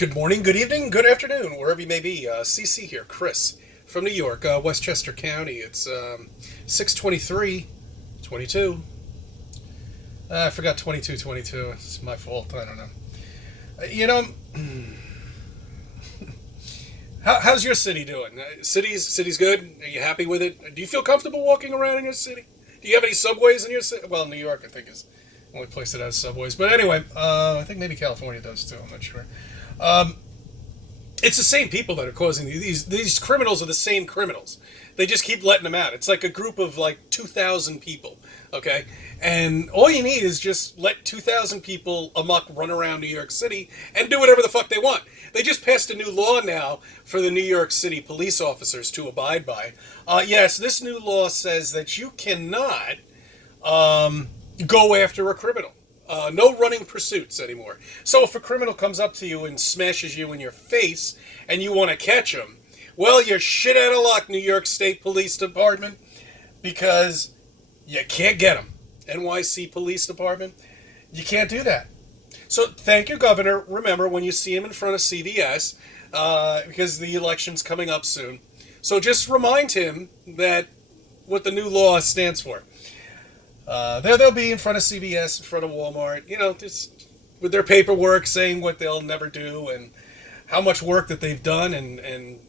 Good morning, good evening, good afternoon, wherever you may be. CC here, Chris from New York, Westchester County. It's 6:23, 22. I forgot 22:22. It's my fault. I don't know. You know, how's your city doing? City's good. Are you happy with it? Do you feel comfortable walking around in your city? Do you have any subways in your city? Well, New York, I think, is the only place that has subways. But anyway, I think maybe California does too. I'm not sure. Um, it's the same people that are causing these criminals are the same criminals. They just keep letting them out. It's like a group of like 2,000 people, okay? And all you need is just let 2,000 people amok run around New York City and do whatever the fuck they want. They just passed a new law now for the New York City police officers to abide by. Yes, this new law says that you cannot go after a criminal. No running pursuits anymore. So if a criminal comes up to you and smashes you in your face and you want to catch him, well, you're shit out of luck, New York State Police Department, because you can't get him. NYC Police Department, you can't do that. So thank you, Governor. Remember, when you see him in front of CVS, because the election's coming up soon, so just remind him that what the new law stands for. They'll be in front of CVS, in front of Walmart, just with their paperwork saying what they'll never do and how much work that they've done and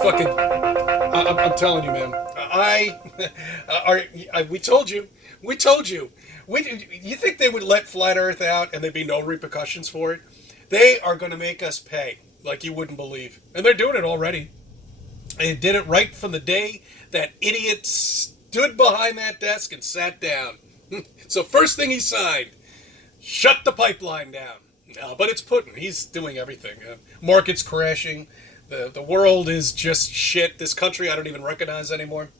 fucking. I'm telling you, man. We told you. We told you. You think they would let Flat Earth out and there'd be no repercussions for it? They are going to make us pay like you wouldn't believe, and they're doing it already. They did it right from the day that idiot stood behind that desk and sat down. So first thing he signed, shut the pipeline down. But it's Putin. He's doing everything. Markets crashing. The world is just shit. This country I don't even recognize anymore.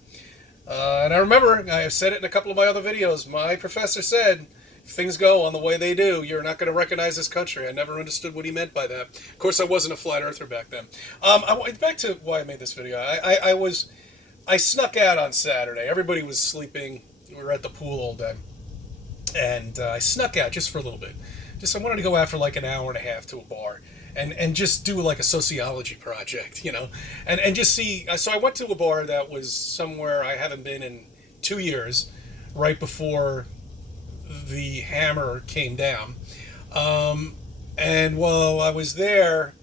And I remember, I've said it in a couple of my other videos, my professor said, if things go on the way they do, you're not going to recognize this country. I never understood what he meant by that. Of course, I wasn't a flat earther back then. Back to why I made this video. I snuck out on Saturday. Everybody was sleeping. We were at the pool all day. And I snuck out just for a little bit. I wanted to go out for like an hour and a half to a bar and just do like a sociology project, and just see. So I went to a bar that was somewhere I haven't been in 2 years, right before the hammer came down. And while I was there,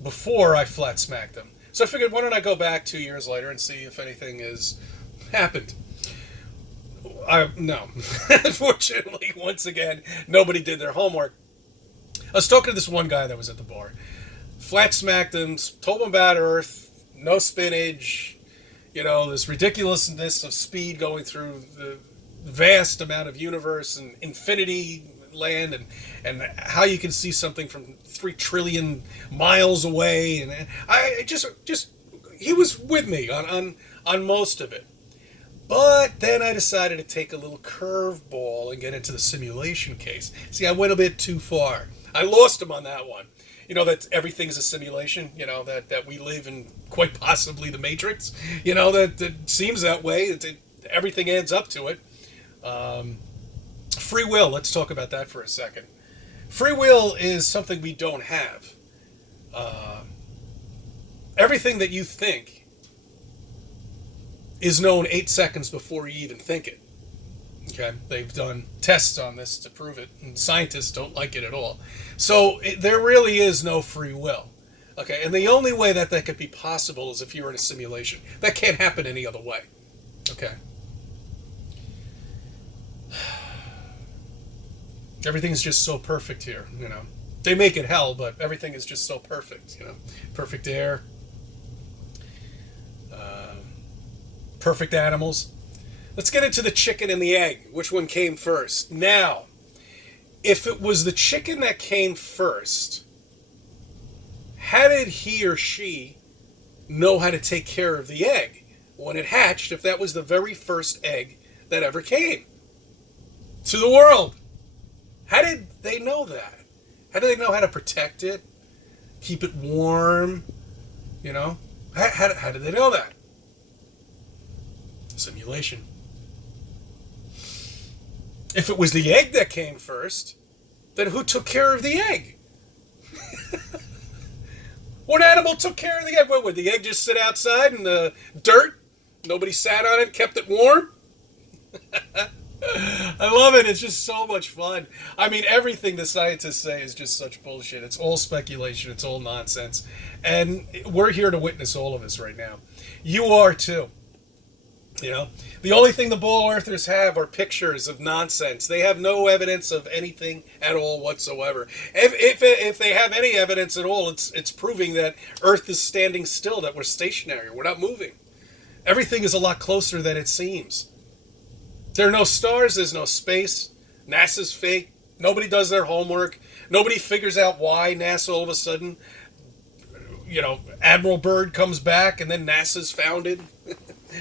before I flat smacked them. So I figured, why don't I go back 2 years later and see if anything has happened? No. Unfortunately, once again, nobody did their homework. I was talking to this one guy that was at the bar. Flat smacked him, told him about Earth, no spinach, this ridiculousness of speed going through the vast amount of universe and infinity land and how you can see something from 3 trillion miles away. And I just he was with me on most of it. But then I decided to take a little curveball and get into the simulation case. See, I went a bit too far. I lost him on that one. That everything's a simulation, that we live in quite possibly the Matrix, that seems that way. Everything adds up to it. Free will, let's talk about that for a second. Free will is something we don't have. Everything that you think is known 8 seconds before you even think it. Okay, they've done tests on this to prove it, and scientists don't like it at all. So there really is no free will. Okay, and the only way that could be possible is if you're in a simulation. That can't happen any other way. Okay. Everything's just so perfect here, They make it hell, but everything is just so perfect, Perfect air, perfect animals. Let's get into the chicken and the egg. Which one came first? Now, if it was the chicken that came first, how did he or she know how to take care of the egg when it hatched if that was the very first egg that ever came to the world? How did they know that? How do they know how to protect it? Keep it warm? How did they know that? Simulation. If it was the egg that came first, then who took care of the egg? What animal took care of the egg? What, would the egg just sit outside in the dirt? Nobody sat on it, kept it warm? I love it. It's just so much fun. I mean, everything the scientists say is just such bullshit. It's all speculation. It's all nonsense. And we're here to witness all of this right now. You are too. You know, the only thing the ball earthers have are pictures of nonsense. They have no evidence of anything at all whatsoever. If they have any evidence at all, it's proving that Earth is standing still, that we're stationary, we're not moving. Everything is a lot closer than it seems. There are no stars, there's no space. NASA's fake. Nobody does their homework. Nobody figures out why NASA all of a sudden, you know, Admiral Byrd comes back and then NASA's founded.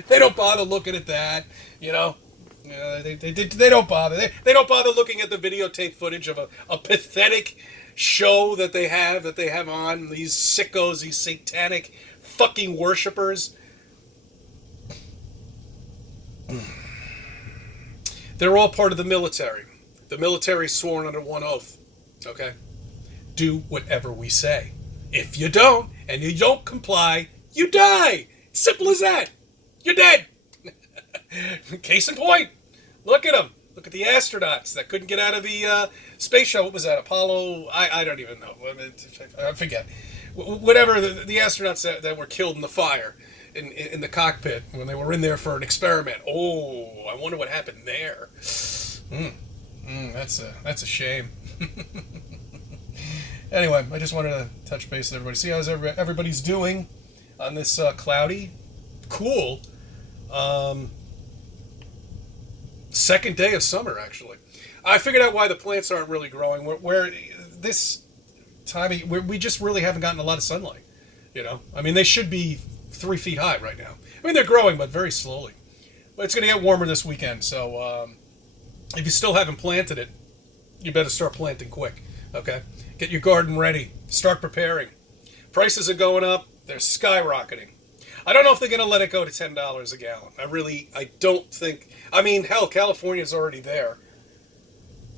They don't bother looking at that, you know. They don't bother. They don't bother looking at the videotape footage of a pathetic show that they have on. These sickos, these satanic fucking worshippers. They're all part of the military. The military's sworn under one oath. Okay? Do whatever we say. If you don't, and you don't comply, you die. Simple as that. You're dead. Case in point. Look at them. Look at the astronauts that couldn't get out of the space shuttle. What was that? Apollo? I don't even know. I forget. Whatever, the astronauts that were killed in the fire in the cockpit when they were in there for an experiment. Oh, I wonder what happened there. That's a shame. Anyway, I just wanted to touch base with everybody. See how everybody's doing on this cloudy, cool second day of summer, actually. I figured out why the plants aren't really growing. Where this time, we just really haven't gotten a lot of sunlight. You know, I mean, they should be 3 feet high right now. I mean, they're growing, but very slowly. But it's going to get warmer this weekend, so if you still haven't planted it, you better start planting quick, okay? Get your garden ready. Start preparing. Prices are going up. They're skyrocketing. I don't know if they're going to let it go to $10 a gallon. I don't think. I mean, hell, California's already there.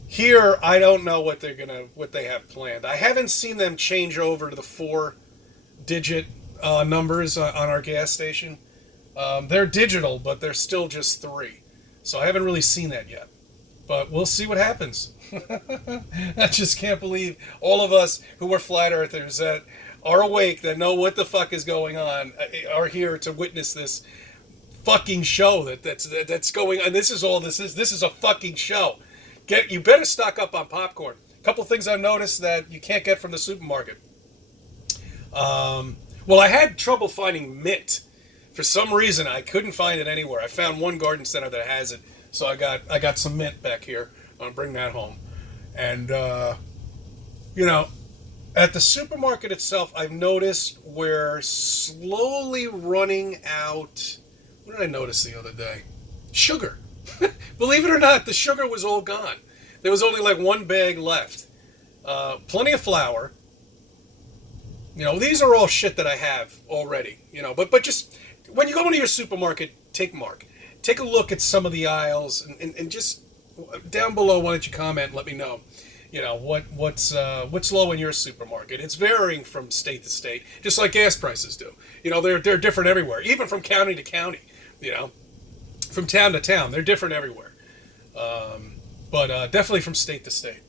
Here, I don't know what they have planned. I haven't seen them change over to the 4-digit numbers on our gas station. They're digital, but they're still just 3. So I haven't really seen that yet. But we'll see what happens. I just can't believe all of us who are flat earthers that are awake, that know what the fuck is going on, are here to witness this fucking show that's going on. This is all this is. This is a fucking show. You better stock up on popcorn. A couple things I've noticed that you can't get from the supermarket. Well, I had trouble finding mint. For some reason, I couldn't find it anywhere. I found one garden center that has it, so I got some mint back here. I'm gonna bring that home, and you know, at the supermarket itself, I've noticed we're slowly running out. What did I notice the other day? Sugar. Believe it or not, the sugar was all gone. There was only like 1 bag left. Plenty of flour. You know, these are all shit that I have already. You know, but just when you go into your supermarket, take a look at some of the aisles and just down below. Why don't you comment and let me know? You know, what's low in your supermarket? It's varying from state to state, just like gas prices do. You know, they're different everywhere, even from county to county. You know, from town to town, they're different everywhere. But definitely from state to state.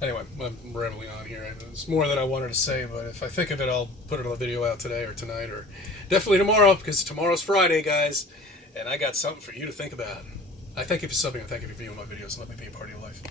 Anyway, I'm rambling on here. There's more that I wanted to say, but if I think of it, I'll put it on a video out today or tonight or definitely tomorrow, because tomorrow's Friday, guys, and I got something for you to think about. I thank you for subbing and thank you for viewing my videos. Let me be a part of your life.